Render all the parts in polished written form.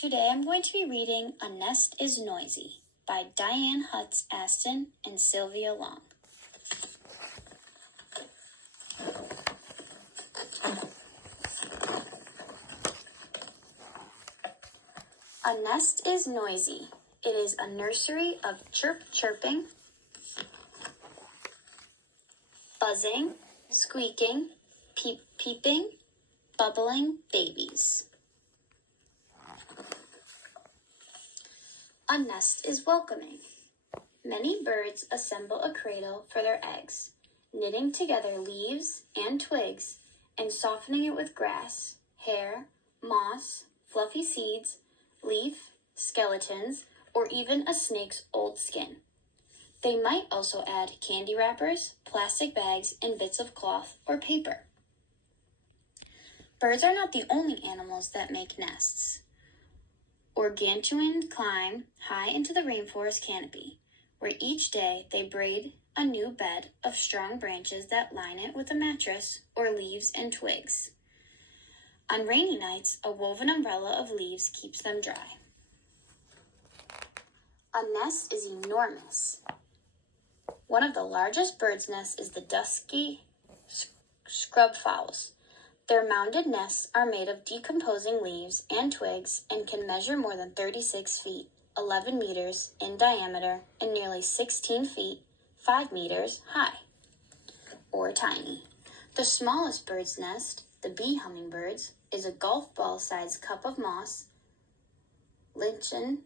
Today I'm going to be reading A Nest is Noisy by Diane Hutz Aston and Sylvia Long. A nest is noisy. It is a nursery of chirping, buzzing, squeaking, peeping, bubbling babies. A nest is welcoming. Many birds assemble a cradle for their eggs, knitting together leaves and twigs and softening it with grass, hair, moss, fluffy seeds, leaf, skeletons, or even a snake's old skin. They might also add candy wrappers, plastic bags, and bits of cloth or paper. Birds are not the only animals that make nests. Organtuans climb high into the rainforest canopy, where each day they braid a new bed of strong branches that line it with a mattress or leaves and twigs. On rainy nights, a woven umbrella of leaves keeps them dry. A nest is enormous. One of the largest birds' nests is the dusky scrub fowls. Their mounded nests are made of decomposing leaves and twigs and can measure more than 36 feet, 11 meters in diameter, and nearly 16 feet, 5 meters high, or tiny. The smallest bird's nest, the bee hummingbirds, is a golf ball-sized cup of moss, lichen,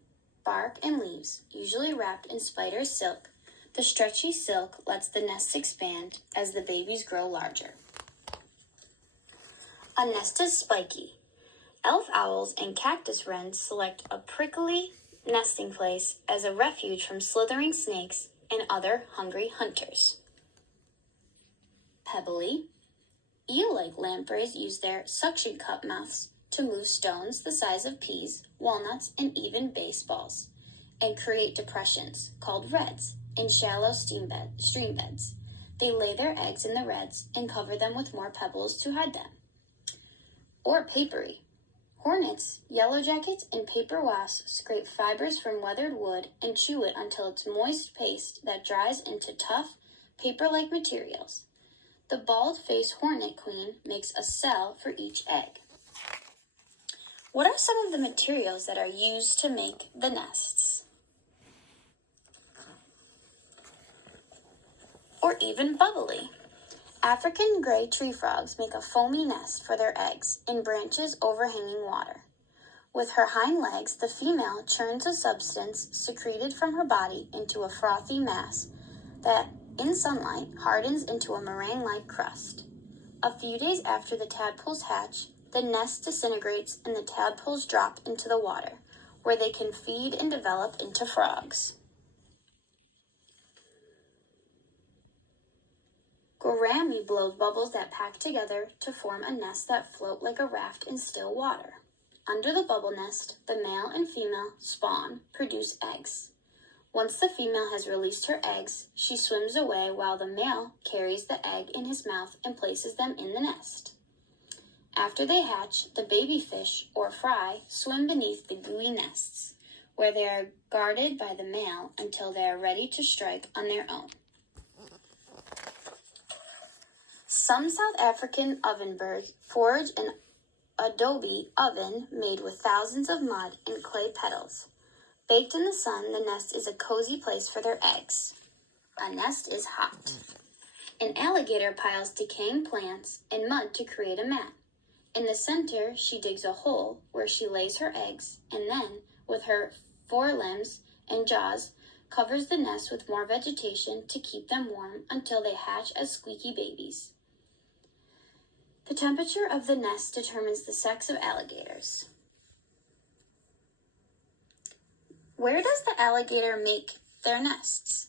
bark, and leaves, usually wrapped in spider's silk. The stretchy silk lets the nest expand as the babies grow larger. A nest is spiky. Elf owls and cactus wrens select a prickly nesting place as a refuge from slithering snakes and other hungry hunters. Pebbly. Eel-like lampreys use their suction cup mouths to move stones the size of peas, walnuts, and even baseballs, and create depressions, called redds, in shallow stream beds. They lay their eggs in the redds and cover them with more pebbles to hide them. Or papery. Hornets, yellow jackets, and paper wasps scrape fibers from weathered wood and chew it until it's moist paste that dries into tough, paper-like materials. The bald-faced hornet queen makes a cell for each egg. What are some of the materials that are used to make the nests? Or even bubbly. African gray tree frogs make a foamy nest for their eggs in branches overhanging water. With her hind legs, the female churns a substance secreted from her body into a frothy mass that, in sunlight, hardens into a meringue-like crust. A few days after the tadpoles hatch, the nest disintegrates and the tadpoles drop into the water, where they can feed and develop into frogs. Gourami blows bubbles that pack together to form a nest that float like a raft in still water. Under the bubble nest, the male and female spawn, produce eggs. Once the female has released her eggs, she swims away while the male carries the egg in his mouth and places them in the nest. After they hatch, the baby fish, or fry, swim beneath the gooey nests, where they are guarded by the male until they are ready to strike on their own. Some South African ovenbirds forage an adobe oven made with thousands of mud and clay petals. Baked in the sun, the nest is a cozy place for their eggs. A nest is hot. An alligator piles decaying plants and mud to create a mat. In the center, she digs a hole where she lays her eggs and then, with her forelimbs and jaws, covers the nest with more vegetation to keep them warm until they hatch as squeaky babies. The temperature of the nest determines the sex of alligators. Where does the alligator make their nests?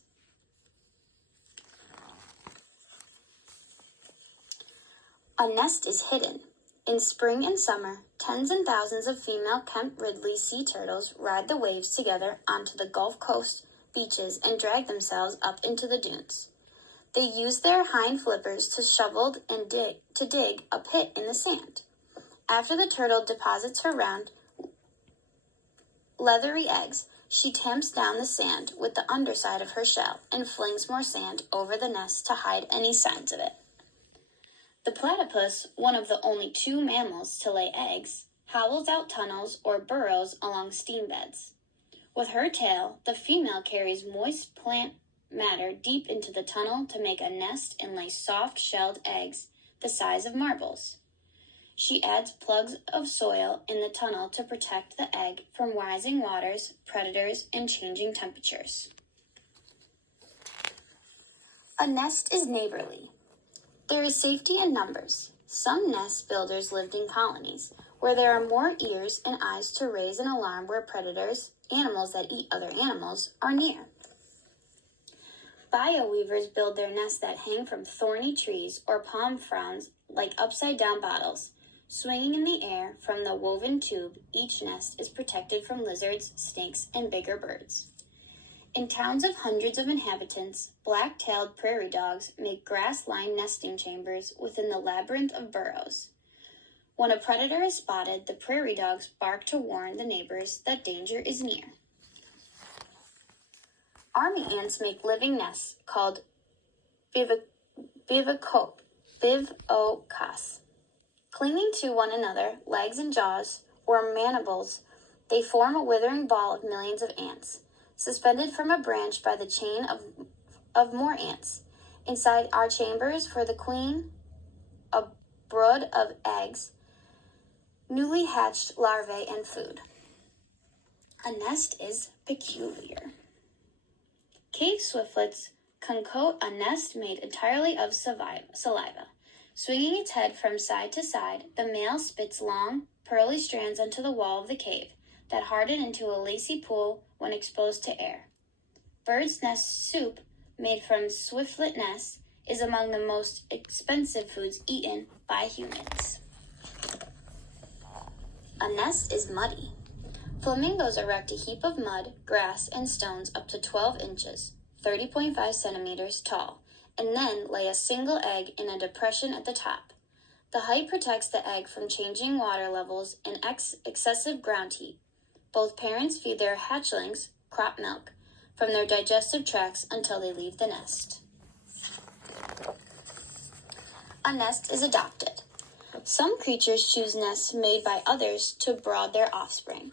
A nest is hidden. In spring and summer, tens and thousands of female Kemp Ridley sea turtles ride the waves together onto the Gulf Coast beaches and drag themselves up into the dunes. They use their hind flippers to shovel and dig a pit in the sand. After the turtle deposits her round, leathery eggs, she tamps down the sand with the underside of her shell and flings more sand over the nest to hide any signs of it. The platypus, one of the only 2 mammals to lay eggs, hollows out tunnels or burrows along steam beds. With her tail, the female carries moist plant matter deep into the tunnel to make a nest and lay soft-shelled eggs the size of marbles. She adds plugs of soil in the tunnel to protect the egg from rising waters, predators, and changing temperatures. A nest is neighborly. There is safety in numbers. Some nest builders lived in colonies, where there are more ears and eyes to raise an alarm where predators, animals that eat other animals, are near. Bioweavers build their nests that hang from thorny trees or palm fronds like upside-down bottles. Swinging in the air from the woven tube, each nest is protected from lizards, snakes, and bigger birds. In towns of hundreds of inhabitants, black-tailed prairie dogs make grass-lined nesting chambers within the labyrinth of burrows. When a predator is spotted, the prairie dogs bark to warn the neighbors that danger is near. Army ants make living nests called bivouacs. Clinging to one another, legs and jaws, or mandibles, they form a withering ball of millions of ants, suspended from a branch by the chain of more ants. Inside are chambers for the queen, a brood of eggs, newly hatched larvae, and food. A nest is peculiar. Cave swiftlets concoct a nest made entirely of saliva. Swinging its head from side to side, the male spits long, pearly strands onto the wall of the cave that harden into a lacy pool when exposed to air. Bird's nest soup, made from swiftlet nests, is among the most expensive foods eaten by humans. A nest is muddy. Flamingos erect a heap of mud, grass, and stones up to 12 inches, 30.5 centimeters tall, and then lay a single egg in a depression at the top. The height protects the egg from changing water levels and excessive ground heat. Both parents feed their hatchlings, crop milk, from their digestive tracts until they leave the nest. A nest is adopted. Some creatures choose nests made by others to brood their offspring.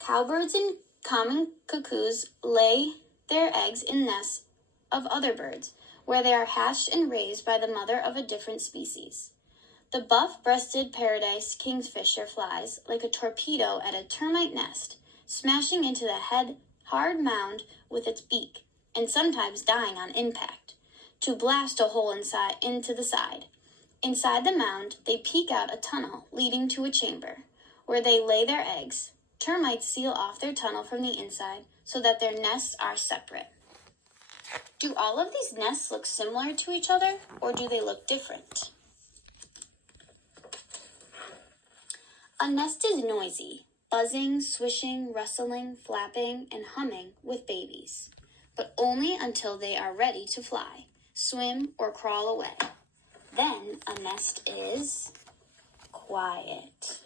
Cowbirds and common cuckoos lay their eggs in nests of other birds, where they are hatched and raised by the mother of a different species. The buff-breasted paradise kingfisher flies like a torpedo at a termite nest, smashing into the hard mound with its beak, and sometimes dying on impact, to blast a hole into the side. Inside the mound, they peek out a tunnel leading to a chamber, where they lay their eggs. Termites seal off their tunnel from the inside so that their nests are separate. Do all of these nests look similar to each other, or do they look different? A nest is noisy, buzzing, swishing, rustling, flapping, and humming with babies, but only until they are ready to fly, swim, or crawl away. Then a nest is quiet.